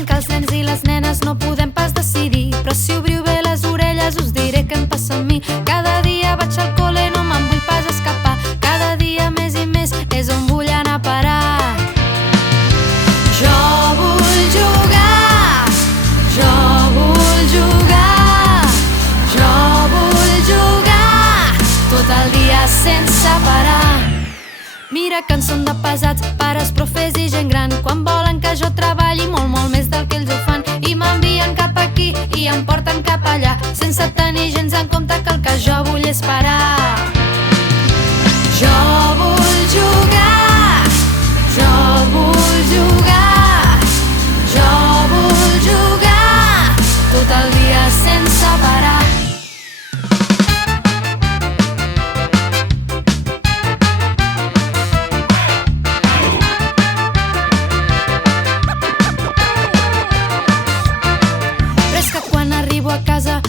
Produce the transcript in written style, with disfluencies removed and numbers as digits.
diuen que els nens i les nenes no podem pas decidir, però si obriu bé les orelles us diré què em passa a mi. Cada dia vaig al col·le, no me'n vull pas escapar, cada dia més i més és on vull anar a parar. Jo vull jugar, jo vull jugar, jo vull jugar tot el dia sense parar. Mira que en són de pesats, pares, profes i gent gran, quan volen que jo treballi molt, molt més del que ells ho fan, i m'envien cap aquí i em porten cap allà, sense tenir gens en compte que el que jo vull és parar. Jo vull jugar, jo vull jugar, jo vull jugar tot el dia sense parar. Però és que quan arribo a casa